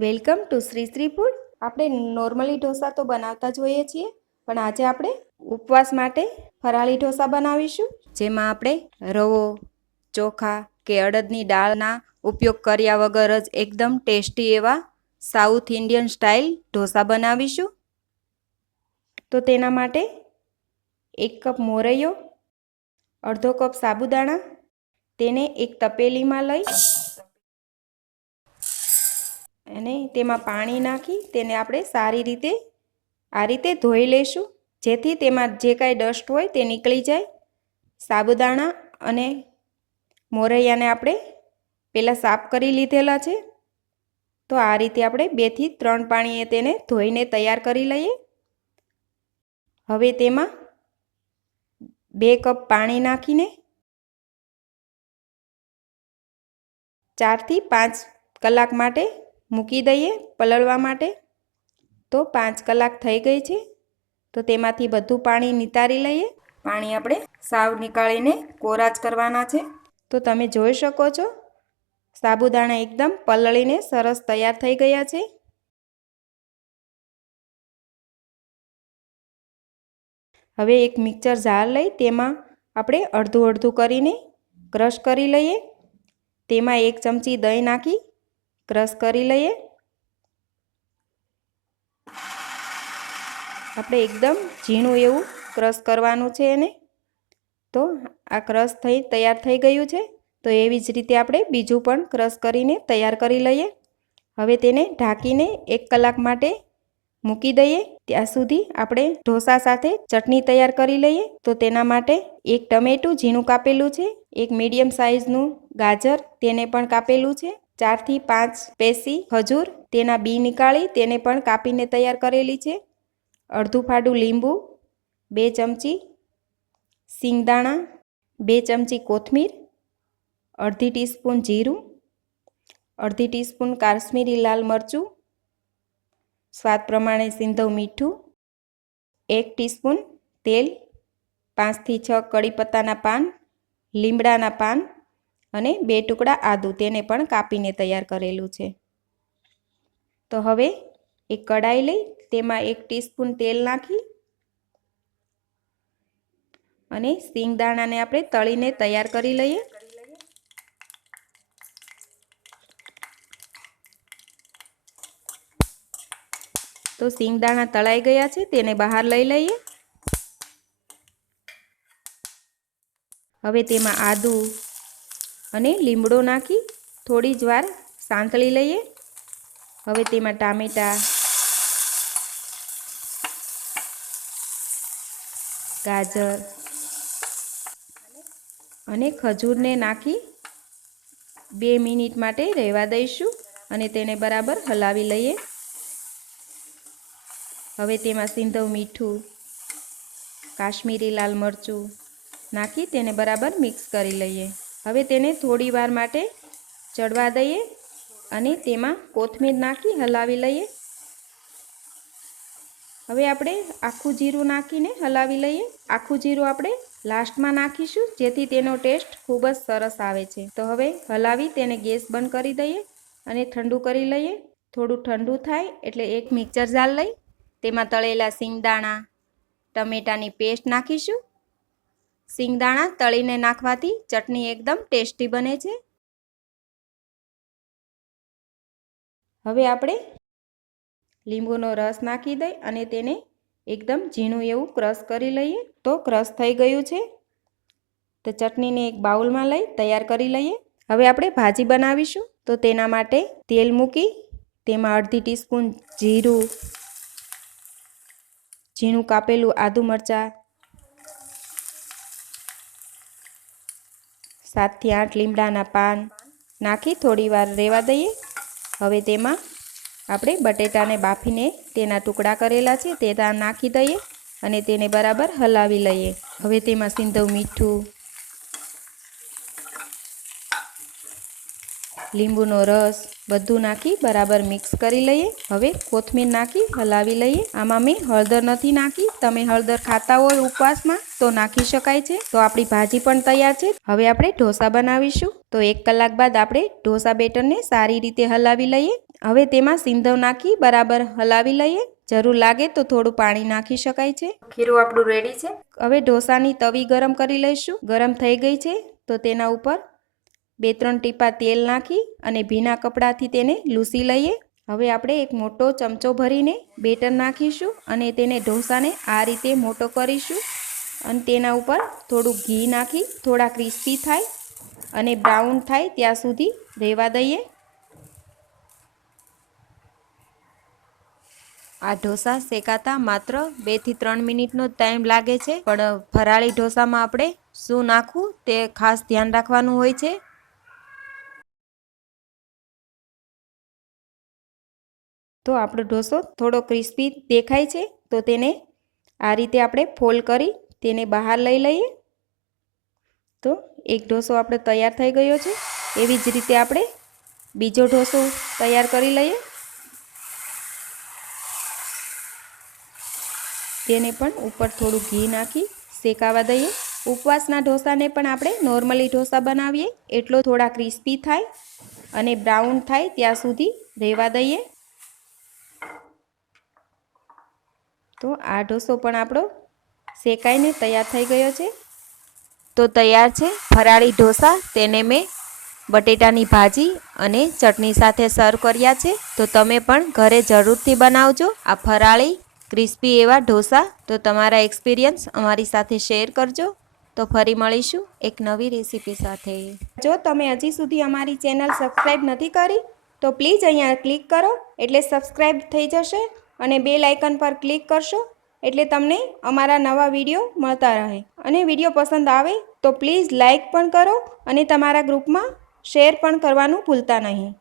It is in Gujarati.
Welcome to Shri Shri food. આપણે નોર્મલી ઢોસા તો બનાવતા જ હોઈએ છીએ, પણ આજે આપણે ઉપવાસ માટે ફરાળી ઢોસા બનાવીશું, જેમાં આપણે રવો, ચોખા કે અડદની દાળના ઉપયોગ કર્યા વગર જ એકદમ ટેસ્ટી એવા સાઉથ ઇન્ડિયન સ્ટાઇલ ઢોસા બનાવીશું। તો તેના માટે 1 કપ મોરૈયો, અડધો કપ સાબુદાણા, તેને એક તપેલીમાં લઈ અને તેમાં પાણી નાખી તેને આપણે સારી રીતે આ રીતે ધોઈ લઈશું, જેથી તેમાં જે કાંઈ ડસ્ટ હોય તે નીકળી જાય। સાબુદાણા અને મોરૈયાને આપણે પહેલાં સાફ કરી લીધેલા છે, તો આ રીતે આપણે 2 થી 3 પાણીએ તેને ધોઈને તૈયાર કરી લઈએ। હવે તેમાં 2 કપ પાણી નાખીને 4 થી 5 કલાક માટે મૂકી દઈએ પલળવા માટે। તો 5 કલાક થઈ ગઈ છે, તો તેમાંથી બધું પાણી નિતારી લઈએ। પાણી આપણે સાવ નીકાળીને કોરા જ કરવાના છે। તો તમે જોઈ શકો છો સાબુદાણા એકદમ પલળીને સરસ તૈયાર થઈ ગયા છે। હવે એક મિક્સર જાર લઈ તેમાં આપણે અડધું અડધું કરીને ક્રશ કરી લઈએ। તેમાં 1 ચમચી દહીં નાખી ક્રશ કરી લઈએ। આપણે એકદમ ઝીણું એવું ક્રશ કરવાનું છે એને। તો આ ક્રશ થઈ તૈયાર થઈ ગયું છે, તો એવી જ રીતે આપણે બીજું પણ ક્રશ કરીને તૈયાર કરી લઈએ। હવે તેને ઢાંકીને 1 કલાક માટે મૂકી દઈએ। ત્યાં સુધી આપણે ઢોસા સાથે ચટણી તૈયાર કરી લઈએ। તો તેના માટે 1 ટમેટું ઝીણું કાપેલું છે, 1 મીડિયમ સાઇઝનું ગાજર તેને પણ કાપેલું છે, 4 થી 5 પેસી ખજૂર તેના બી નીકાળી તેને પણ કાપીને તૈયાર કરેલી છે, અડધું ફાડું લીંબુ, 2 ચમચી સિંગદાણા, 2 ચમચી કોથમીર, અડધી ટીસ્પૂન જીરું, અડધી ટીસ્પૂન કાશ્મીરી લાલ મરચું, સ્વાદ પ્રમાણે સિંધવ મીઠું, 1 ટીસ્પૂન તેલ, 5 થી 6 કડી પત્તાના પાન, લીમડાના પાન અને 2 ટુકડા આદું તેને પણ કાપીને તૈયાર કરેલું છે। તો હવે એક કડાઈ લઈ તેમાં 1 ટીસ્પૂન તેલ નાખી અને સિંગદાણાને આપણે તળીને તૈયાર કરી લઈએ। તો સિંગદાણા તળાઈ ગયા છે, તેને બહાર લઈ લઈએ। હવે તેમાં આદું અને લીમડો નાખી થોડી જ વાર સાંતળી લઈએ। હવે તેમાં ટામેટાં, ગાજર અને ખજૂરને નાખી 2 મિનિટ માટે રહેવા દઈશું અને તેને બરાબર હલાવી લઈએ। હવે તેમાં સિંધવ મીઠું, કાશ્મીરી લાલ મરચું નાખી તેને બરાબર મિક્સ કરી લઈએ। હવે તેને થોડી વાર માટે ચડવા દઈએ અને તેમાં કોથમીર નાખી હલાવી લઈએ। હવે આપણે આખું જીરું નાખીને હલાવી લઈએ। આખું જીરું આપણે લાસ્ટમાં નાખીશું, જેથી તેનો ટેસ્ટ ખૂબ જ સરસ આવે છે। તો હવે હલાવી તેને ગેસ બંધ કરી દઈએ અને ઠંડુ કરી લઈએ। થોડું ઠંડુ થાય એટલે એક મિક્સર જાર લઈ તેમાં તળેલા સિંગદાણા, ટમેટાની પેસ્ટ નાખીશું। સિંગદાણા તળીને નાખવાથી ચટણી એકદમ ટેસ્ટી બને છે। હવે આપણે લીંબુનો રસ નાખી દઈ અને તેને એકદમ ઝીણું એવું ક્રશ કરી લઈએ। તો ક્રશ થઈ ગયું છે, તો ચટણીને એક બાઉલમાં લઈ તૈયાર કરી લઈએ। હવે આપણે ભાજી બનાવીશું, તો તેના માટે તેલ મૂકી તેમાં અડધી ટીસ્પૂન જીરું, ઝીણું કાપેલું આદું મરચાં, 7 થી 8 લીમડાના પાન નાખી થોડી વાર રહેવા દઈએ। હવે તેમાં આપણે બટેટાને બાફીને તેના ટુકડા કરેલા છે તે નાખી દઈએ અને તેને બરાબર હલાવી લઈએ। હવે તેમાં સિંધવ મીઠું, લીંબુનો રસ બધું નાખી બરાબર મિક્સ કરી લઈએ। હવે કોથમીર નાખી હલાવી લઈએ। આમાં મેં હળદર નથી નાખી, તમે હળદર ખાતા હોય ઉપવાસમાં તો નાખી શકાય છે। તો આપણી ભાજી પણ તૈયાર છે। હવે આપણે ઢોસા બનાવીશું, તો 1 કલાક બાદ આપણે ઢોસા બેટરને સારી રીતે હલાવી લઈએ હવે તેમાં સિંધવ નાખી બરાબર હલાવી લઈએ. જરૂર લાગે તો થોડું પાણી નાખી શકાય છે. ખીરું આપણું રેડી છે. હવે ઢોસાની તવી ગરમ કરી લઈશું. ગરમ થઈ ગઈ છે તો તેના ઉપર 2-3 ટીપા તેલ નાખી અને ભીના કપડાથી તેને લૂછી લઈએ. હવે આપણે એક મોટો ચમચો ભરીને બેટર નાખીશું અને તેને ઢોસાને આ રીતે મોટો કરીશું અને તેના ઉપર થોડું ઘી નાખી થોડા ક્રિસ્પી થાય અને બ્રાઉન થાય ત્યાં સુધી રહેવા દઈએ. આ ઢોસા શેકાતા માત્ર 2 થી 3 મિનિટનો ટાઈમ લાગે છે, પણ ફરાળી ઢોસામાં આપણે શું નાખવું તે ખાસ ધ્યાન રાખવાનું હોય છે. તો આપણો ઢોસો થોડો ક્રિસ્પી દેખાય છે તો તેને આ રીતે આપણે ફોલ્ડ કરી તેને બહાર લઈ લઈએ. તો એક ઢોસો આપણો તૈયાર થઈ ગયો છે. એવી જ રીતે આપણે બીજો ઢોસો તૈયાર કરી લઈએ. તેને પણ ઉપર થોડું ઘી નાખી શેકાવા દઈએ. ઉપવાસના ઢોસાને પણ આપણે નોર્મલી ઢોસા બનાવીએ એટલો થોડા ક્રિસ્પી થાય અને બ્રાઉન થાય ત્યાં સુધી રહેવા દઈએ. તો આ ઢોસો પણ આપણો શેકાઈને તૈયાર થઈ ગયો છે. તો તૈયાર છે ફરાળી ઢોસા. તેને મેં બટેટાની ભાજી અને ચટણી સાથે સર્વ કર્યા છે. તો તમે પણ ઘરે જરૂરથી બનાવજો આ ફરાળી ક્રિસ્પી એવા ઢોસા. તો તમારા એક્સપિરિયન્સ અમારી સાથે શેર કરજો. તો ફરી મળીશું એક નવી રેસીપી સાથે. જો તમે હજી સુધી અમારી ચેનલ સબસ્ક્રાઈબ નથી કરી તો પ્લીઝ અહીંયા ક્લિક કરો એટલે સબસ્ક્રાઈબ થઈ જશે અને બેલ આઇકન પર ક્લિક કરશો એટલે તમને અમારા નવા વિડીયો મળતા રહે. અને વિડીયો પસંદ આવે તો પ્લીઝ લાઈક પણ કરો અને તમારા ગ્રુપમાં શેર પણ કરવાનું ભૂલતા નહીં.